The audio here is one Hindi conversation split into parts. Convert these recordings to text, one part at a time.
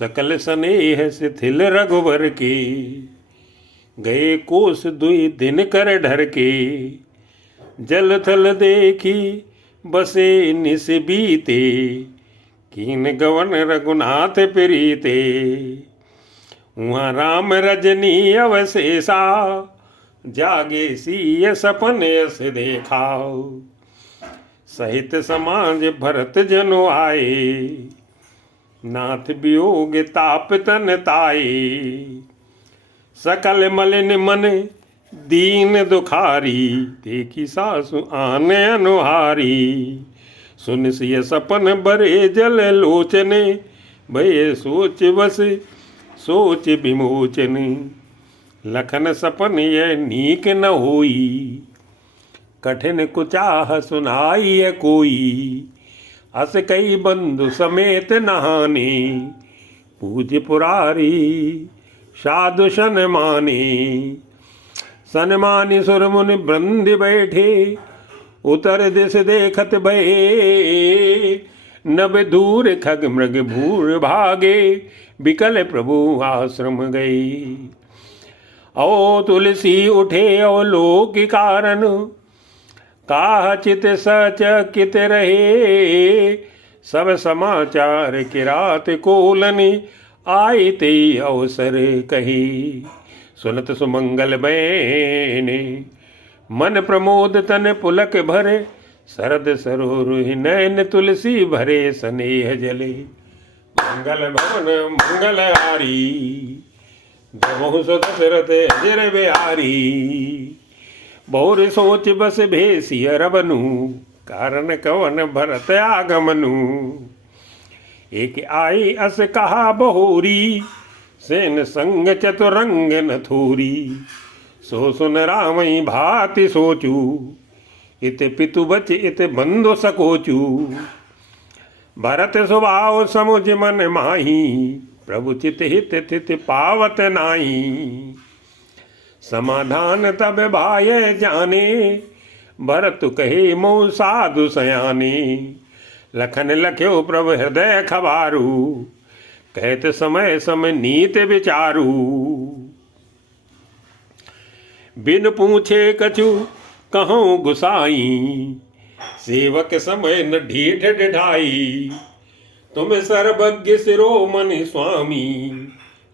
सकल स्नेह शिथिल रघुवर के, गए कोस दुई दिन कर ढर के। जल थल देखी बसे निस बीते, कीन गवन रघुनाथ प्रीते। वहाँ राम रजनी अवशेषा, जागे सिय सपन यस देखा। सहित समाज भरत जनो आए, नाथ वियोग ताप तन ताए। सकल मलिन मन दीन दुखारी, देखी सासु आने अनुहारी। सुन सिय सपन बरे जल लोचने, भय सोच बस सोच विमोचन। लखन सपन यह नीक न होई, कठिन कुचाह सुनाई कोई। अस कई बंधु समेत नहाने, पूज पुरारी साधु सन माने। सनमानी सुर मुनि वृंद बैठे, उतर दिस देखत भये। नभ दूर खग मृग भूर भागे, बिकल प्रभु आश्रम गए। ओ तुलसी उठे अवलोक कारण, काह चित सचकित रहे। सब समाचार किरात कोलनि, आए ते अवसर कही। सुनत सुमंगल बैने, मन प्रमोद तन पुलक भरे। शरद सरोर नैन तुलसी भरे, स्नेह जले। मंगल भवन मंगल हारी, जबहु सुत दशरथ अजर बिहारी। बहुर सोच बस भेसिय रबनु, कारण कवन भरत आगमनु। एक आई अस कहा बहुरी, सेन संग चतुरंग न थूरी। सो सुन रामई भाति सोचू, इत पितु बच इत बंधु सकोचू। भरत स्वभाव समुझ मन माही, प्रभु चित हित थित पावत नाही। समाधान तब भाय जाने, भरत कहे मोह साधु सयाने। लखन लख्यो प्रभु हृदय खबारू, कहत समय समय नीत विचारू। बिन पूछे कछु कहूँ गुसाई, सेवक समय न ढीठ ढिठाई। तुम सर्वज्ञ शिरोमणि स्वामी,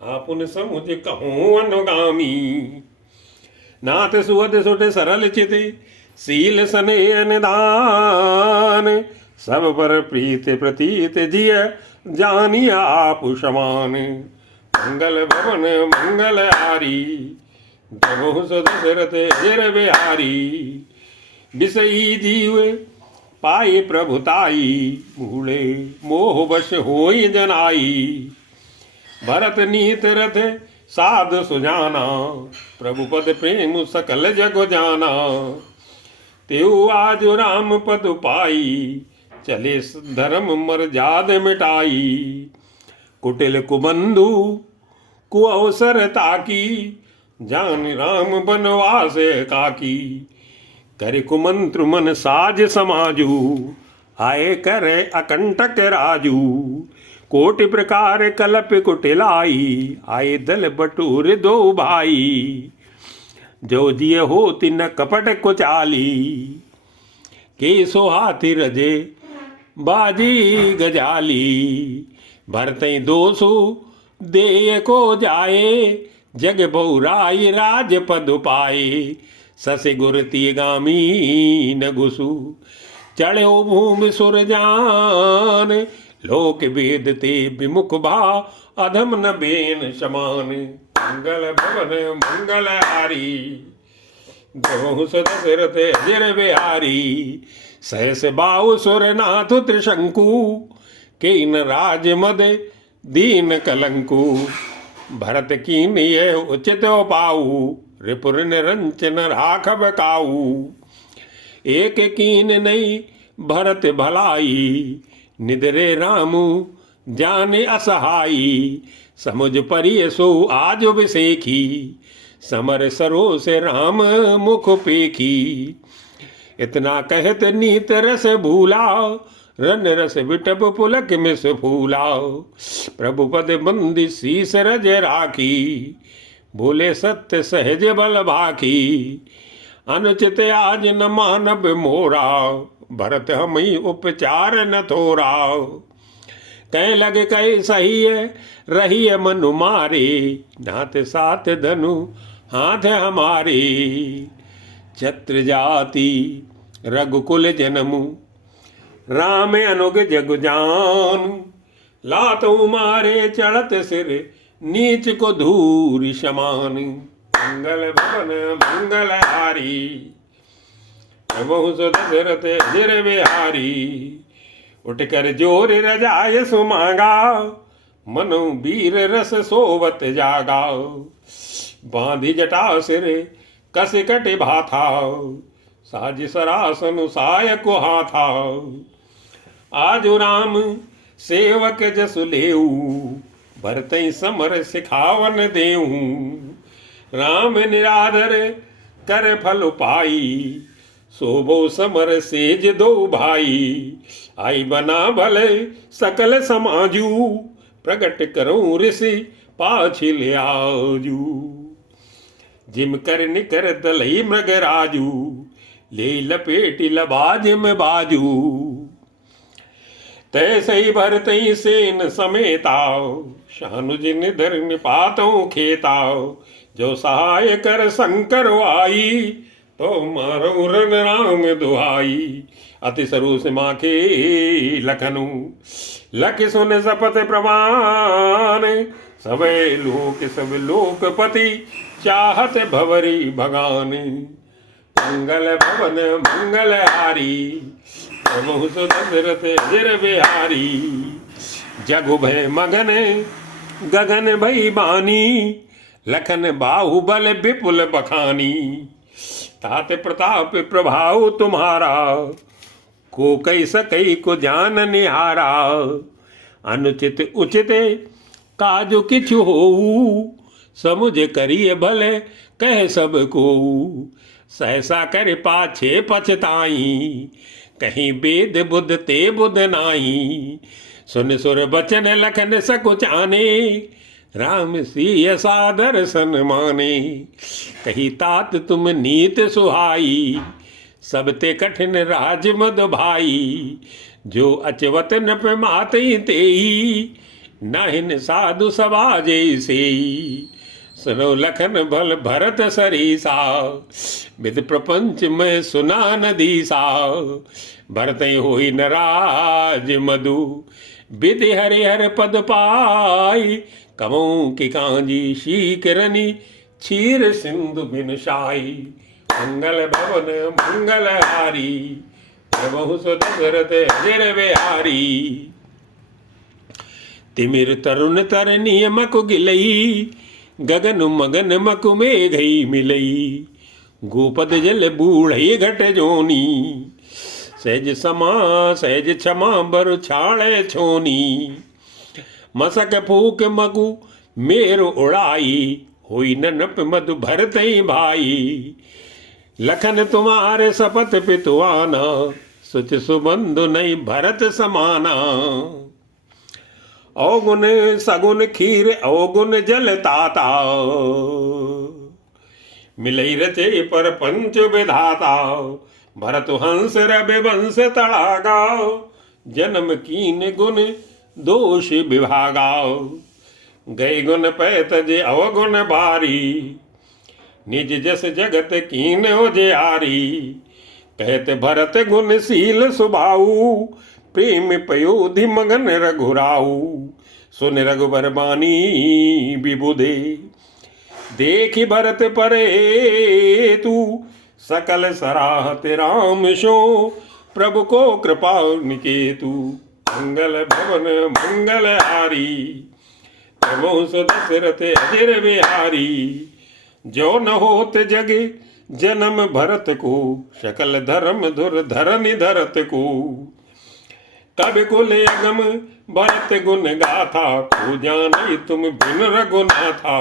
आपुन समुझ कहूँ अनुगामी। नाथ सुवद सुट सरल चित, शील स्नेह निधान। सब पर प्रीत प्रतीत जिय, जानिया आप समान। मंगल भवन मंगल हारी, जबहु सुत दशरथ अजर बिहारी। बिसई जीव पाए प्रभुताई, मूले मोह वश होई जनाई। भरत नीत रथ साध सुजाना, प्रभु पद प्रेम सकल जग जाना। तेऊ आज राम पद पाई, चले धर्म मर्याद मिटाई। कुटिल कुबंधु कु अवसर ताकी, जान राम बनवास काकी। कर कुमंत्र मन साज समाजू, आए कर अकंटक राजू। कोटि प्रकार कलप कुटिलाई, आए दल बटूर दो भाई। जो जिय होति न कपट कुचाली, के सो हाथी रजे बाजी गजाली। भरतई दोसु देय को जाए, जग बहुराई राज पद पाए। ससे गुरती गामी न घुसु, चढ़ो भूमि सुरजान। लोक वेद ते विमुख भा, अधम न बेन समान। मंगल भवन मंगल हारी, जबहु सुत दशरथ अजर बिहारी। सहस बाहु सुरनाथ त्रिशंकु, कीन राज मद दीन कलंकु। भरत कीन ये उचित पाऊ, रिपुर निरंचन राखब काऊ। एक कीन नहीं भरत भलाई, निदरे रामु जाने असहाई। समुझ परिय सो आज अभिषेखी, समर सरो से राम मुख पेखी। इतना कहत नीत रस भूला, रन रस विटप पुलक मिस फूलाओ। प्रभु पद बंदी शीस रज राखी, बोले सत्य सहज बल भाखी। अनुचित आज न मानव मोरा, भरत हम ही उपचार न थोरा। कह लगे कहे सही है रही है मनु मारे, नाथ साथ धनु हाथ हमारे। छत्र जाति रघुकुल जन्मु, राम अनुग जग जान। लातु मारे चढ़त सिर, नीच को धूरि समान। मंगल भवन मंगल हारी, प्रभु सुत दशरथ अजिर बिहारी। उठकर जोर रजाय सुमांगा, मनु वीर रस सोवत जागा। बांधी जटा सिर कस कट भाथा, साज सरासन साय को हाथा। आजु राम सेवक जसु लेऊ, भरतई समर सिखावन देऊ। राम निराधर कर फल पाई, शोभो समर सेज दो भाई। आई बना भले सकल समाजू, प्रगट करूं ऋषि पाछिल आजू। जिम कर निकर दलई मृग राजू, ले लपेटी लबाज में बाजू। तैसे ही भरतई सेन समेताओ, शानुज निधर निपातों खेताओ। जो सहाय कर शंकर आई, तो मारो रन राम दुहाई। अति सरोस माखे लखनु, लख सुन सपत प्रमाण। सब लोकपति, चाहत भवरी भगान। मंगल भवन मंगल हारी, प्रभु सुत दशरथ अजिर बिहारी। जगु भय मगन गगन भई बानी, लखन बाहुबल विपुल बखानी। तात प्रताप प्रभाव तुम्हारा, को कई सकई को जान निहारा। अनुचित उचित काजु किछु होऊ, समुझ करिए भले कह सब को। सहसा कर पाछे पछताई, कहीं वेद बुध ते बुध नाई। सुन सुर बचन लखन सकुचाने, राम सिय सादर सन माने। कही तात तुम नीत सुहाई, सब ते कठिन राज मद भाई। जो अचवत नप मातई तेई, नाहिन साधु समाजे सेई। सुनो लखन भल भरत सरीसा, विद प्रपंच में सुना नदीसा। भरत होई नराज मधु, विधि हरि हर पद पाई। कमों की कांजी शीकरनी, क्षीर सिंधु बिन शाई। मंगल भवन मंगल हारी, प्रभु सुत दशरथ अजिर बिहारी। तिमिर तरुण तर नियमक गिलई, गगन मगन मकु मेघई मिलई। गोपद जल बूढ़ई घट जोनी, सहज समा सहज क्षमा बर छाड़े छोनी। मसक फूक मकु मेरु उड़ाई, हुई न नप मधु भरतई भाई। लखन तुम्हारे सपत पितुआना, सुच सुबंधु नहीं भरत समाना। अवगुण सगुन खीर अवगुण जल ताता, मिलई रचे पर पंच विधाता। भरत हंस रवि वंश तड़ागाओ, जन्म कीन गुण दोष विभागाओ। गए गुण पै तजे अवगुण बारी, निज जस जगत कीन उजियारी। कहत भरत गुण शील सुभाऊ, प्रेम पयोधि मगन रघुराऊ। सुन रघुबर बानी विबुधे, देखि भरत परे तू। सकल सराहत राम शो, प्रभु को कृपा निकेतु। मंगल भवन मंगल हारी, प्रभु सुत दशरथ अजिर बिहारी। जो न होत जग जन्म भरत को, सकल धर्म धुर धरनि धरत को। कब कुल अगम भरत गुण गाथा, को जानी तुम बिन रघुनाथा।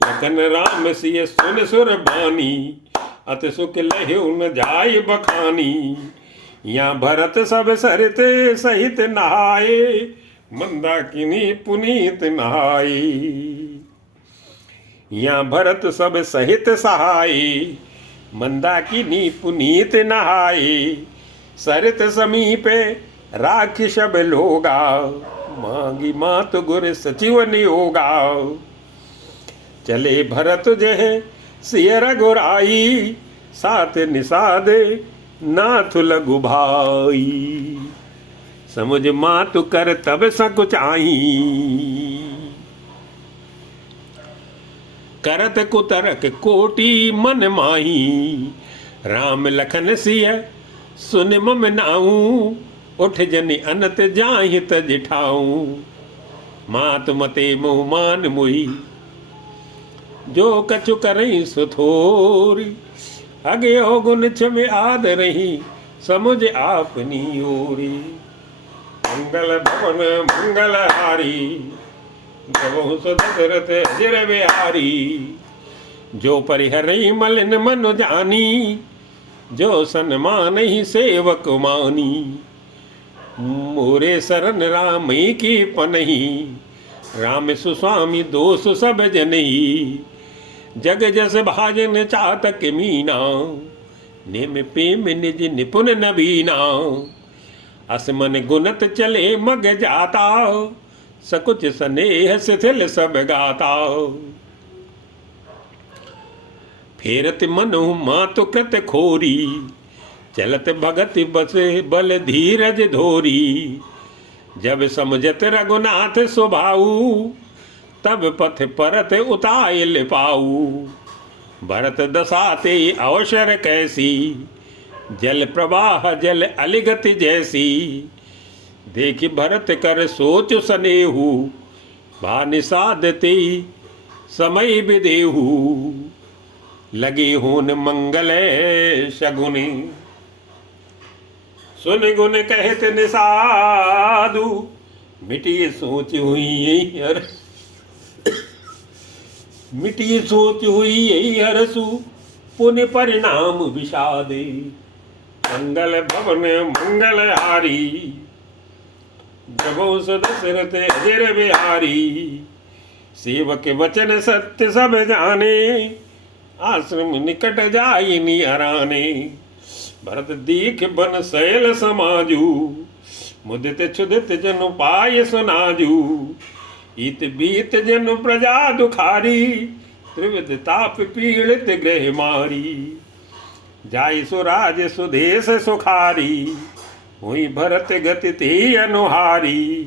लखन राम सिय सुन सुर बानी, अत सुख लह्यु न जाय बखानी। यहाँ भरत सब सरित सहित नहाए, मंदाकिनी पुनीत नहाई। यहाँ भरत सब सहित सहाय, मंदाकिनी पुनीत नहाई। सरित समीपे राखी सब लोगा, मांगी मात गुर सचिव नियोगा। चले भरत जह सिय रघुराई, साथ निषाद नाथ लघु भाई। समुझ मातु कर तब सकुचाई, करत कुतरक कोटि मन माही। राम लखन सिय सुन मम नाऊ, उठ जनि अनत जाहि तज ठाऊं। मात मते मोह मान मुही, जो कछु करई सुथोरी। अगे हो गुण छमे आद रही, समुझ आपनी ओरी। मंगल भवन मंगल हारी, जबहु सो दशरथ अजर बिहारी। जो परिहरई मलिन मनु जानी, जो सन्मान ही सेवक मानी। मोरे शरण राम की पनही, राम सुस्वामी दोष सब जनही। जग जस भाजन चातक मीना, नेम प्रेम निज निपुण नबीना। असमन गुणत चले मग जाता, सकुच स्नेह शिथिल सब गाता। फेरत मनु मातु कृत खोरी, चलत भगत बसे बल धीरज धोरी। जब समझत रघुनाथ स्वभाऊ, तब पथ परत उताइल पाऊ। भरत दसाते अवसर कैसी, जल प्रवाह जल अलिगति जैसी। देखि भरत कर सोच सनेहू, भा निषादते समय विदेहू। लगे होन मंगल शगुनि, सुन गुण कहत निषादु। मिटी सोच हुई हर मिटी सोच हुई हरसु, पुण्य परिणाम विषादे। मंगल भवन मंगल हारी, जबो दशरथ अजर बिहारी। सेवक वचन सत्य सब जाने, आश्रम निकट जाई निहराने। भरत दीख बन शैल समाजू, मुदित क्षुदित जनु पाय सुनाजू। इत बीत जनु प्रजा दुखारी, त्रिविध ताप पीड़ित गृह मारी। जाई सुराज सुदेश सुखारी, हुई भरत गति ते अनुहारी।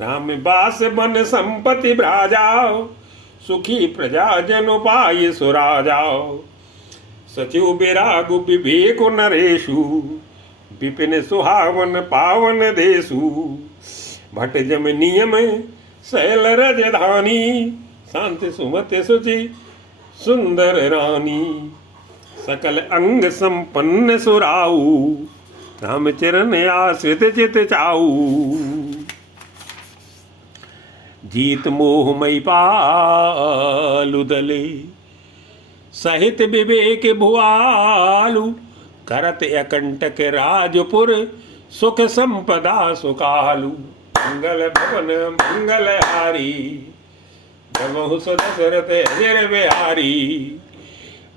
राम बास बन संपत्ति भ्राजाओ, सुखी प्रजा जनु पाय सुराजाओ। सचिव विरागु विवेक नरेशु, विपिन सुहावन पावन देशु। भट जम नियम शैल रजधानी, शांति सुमति सुचि सुंदर रानी। सकल अंग संपन्न सुराऊ, राम चरण आश्रित चित चाऊ। जीत मोह मई पालु दले, सहित विवेक भुआलु। करत अकंटक राजपुर, सुख संपदा सुकालु। मंगल भवन मंगल हारी, जबहु सो दशरथ अजर बिहारी।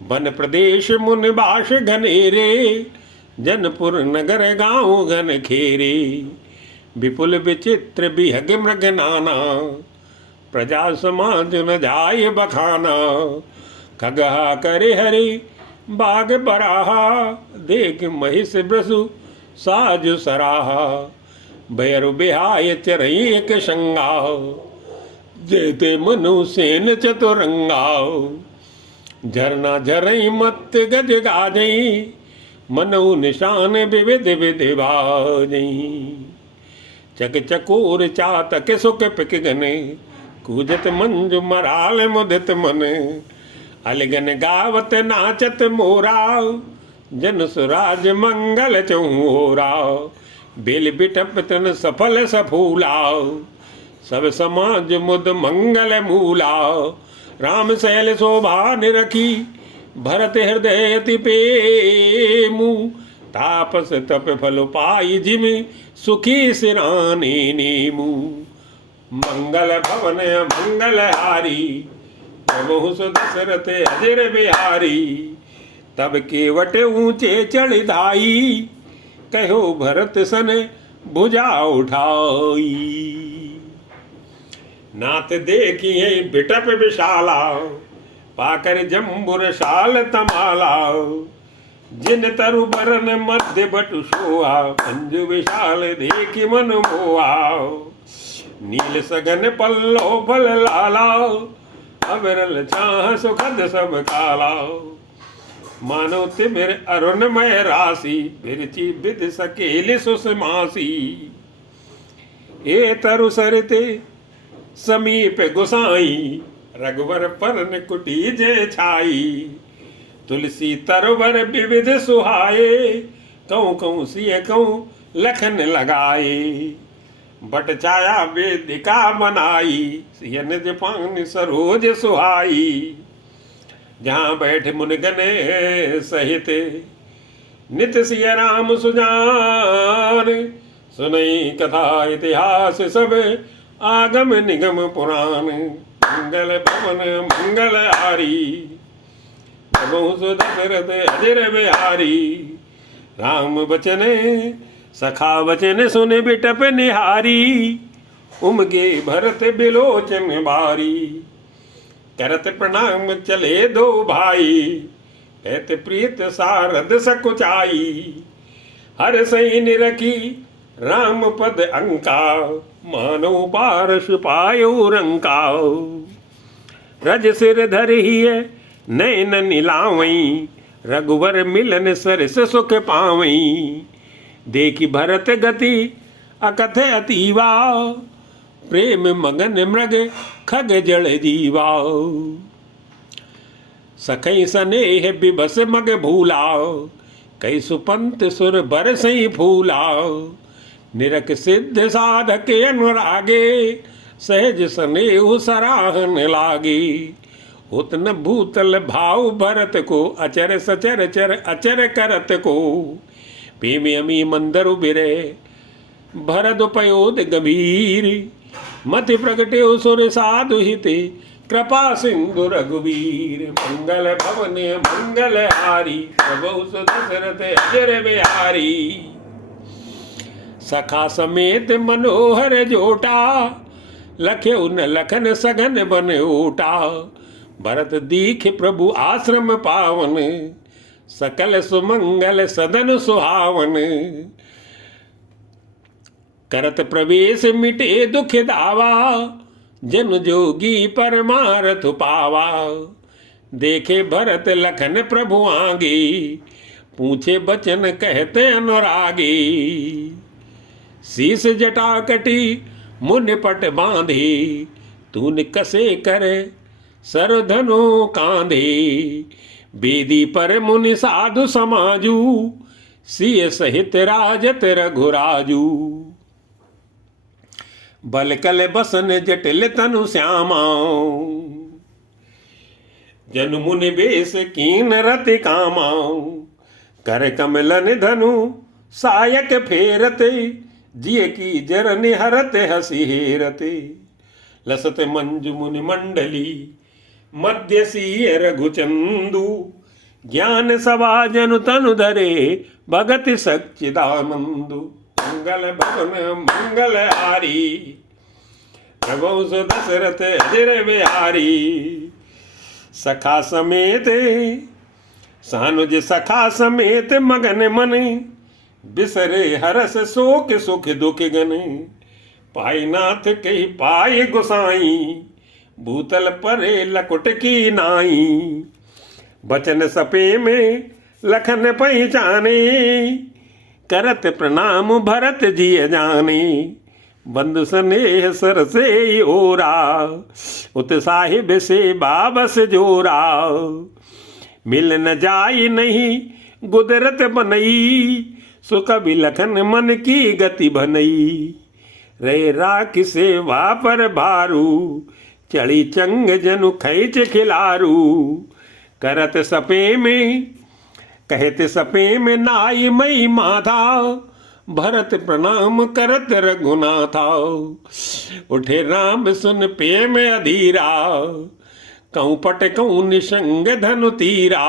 वन प्रदेश मुन बास घनेरे, जनपुर नगर गाँव घन खेरे। विपुल विचित्र बिहग मृग नाना, प्रजा समाज न जाय बखाना। खगहा करे हरि बाग बराहा, देख महिष ब्रसु साजु सराहा। भैरु बिहाय चरई एक संगा, जेते मनु सेन चतुरंगा। झरना झरई मत गज गाजई, मनु निशान विविध विधि बाजई। चक चकोर चातक सुख पिक गने, कूजत मंजु मराल मुदित मन। अलगन गावत नाचत मोरा, जन सुराज मंगल चौरा। बेल बिटप तन सफल सफूला, सब समाज मुद मंगल मूला। राम शैल शोभा निरखी, भरत हृदय अति प्रेमु। तापस तप फल पाई जिम सुखी सिराने नेमू। मंगल भवन मंगल हारी प्रभु दशरथ अजर बिहारी। तब केवट ऊंचे चढ़ धाई कहो भरत सन भुजा उठाई। नाथ देखिए बिटप विशाला पाकर जम्बुर शाल तमाला। जिन तरु बरन मध्य बटु सोहा पंजु विशाल देखि मन मोहा। नील सगन पल्लो फल लाला अविरल छाह सुखद सब काला। मानो तिमिर अरुणमय राशि बिरची विद सकेल सुषमासी। ए तरु सरते समीप गुसाई रघुवर परन कुटी जय छाई। तुलसी तरवर विविध सुहाए कहूँ कहूँ सिय कहूँ लखन लगाए। बट छाया वेदिका बनाई सियन जपान सरोज सुहाई। जहाँ बैठ मुनगने सहित नित सिय राम सुजान। सुनई कथा इतिहास सब आगम निगम पुराण। मंगल भवन मंगल हारी प्रभु दशरथ अजर बिहारी। राम बचन सखा वचन सुन बिटप निहारी। उमगे भरत बिलोचन बारी करत प्रणाम चले दो भाई। कहते प्रीत सारद सकुचाई हर सही निरखी राम पद अंका। मानो पारस पायो रंका रज सिर धर ही नैन नीलावई। रघुवर मिलन सरस सुख पावई। देखी भरत गति अकथ अतीवा प्रेम मगन मृग खग जल जीवा। सखई स्नेह बिबस मग भूला कई सुपंत सुर बरसई फूला। निरख सिद्ध साधक अनुरागे सहज स्नेह सराहन लागे। उतन भूतल भाव भरत को अचर सचर चर अचर करत को। प्रेम अमी मंदरु बिरे भरद पयोद गंभीर। मति प्रगटे सुर साधु हिते कृपा सिंधु रघुवीर। मंगल भवन मंगल हारी प्रभु दशरथ अजर बिहारी। सखा समेत मनोहर जोटा लख्यो न लखन सघन बन ओटा। भरत दीख प्रभु आश्रम पावन सकल सुमंगल सदन सुहावन। करत प्रवेश मिटे दुख दावा जन जोगी परमारथ पावा। देखे भरत लखन प्रभु आगे पूछे बचन कहते अनुरागी। शीस जटा कटी मुन पट बांधे तूने कसे कर सरधनु कांधे। बेदी पर मुनि साधु समाजू सिय सहित राजत रघुराजू। बलकल बसन जटिल तनु श्यामा जन मुनि बेस कीन रति कामा। कर कमलन धनु सायक फेरते जिय की जर निहरत हसी हेरते। लसत मंजु मुनि मंडली मध्य सीय रघुचंदु। ज्ञान सभा जनु तनु धरे भगति सच्चिदानंदु। मंगल भवन मंगल हारी प्रभु दशरथ अजर बिहारी। सखा समेत सानुज सखा समेत मगन मन बिसरे हरस शोक सुख दुख गन। पाई नाथ कही पाए गुसाई भूतल परे लकुट की नाई। बचन सपे में लखन पहचाने करत प्रणाम भरत जी जाने। बंधु स्नेह सर से ओरा उत साहिब से बाबस जोरा। मिल न जाई नहीं गुदरत बनई सो कभी लखन मन की गति बनई। रे राख सेवा पर भारू चढ़ी चंग जनु खैच खिलारू। करत सपे में कहते सपे में नाई मई माथा, भरत प्रणाम करत रघुनाथा। उठे राम सुन पे में अधीरा, कहूँ पट कहूँ निशंग धनु तीरा।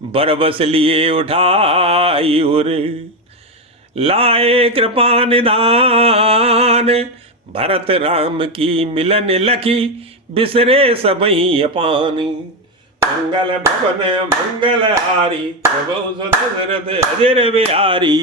बरबस लिए उठाई उर, लाए कृपा निधान। भरत राम की मिलन लखी, बिसरे सबही अपान। मंगल भवन मंगल हारी, प्रभु दशरथ अजर बिहारी।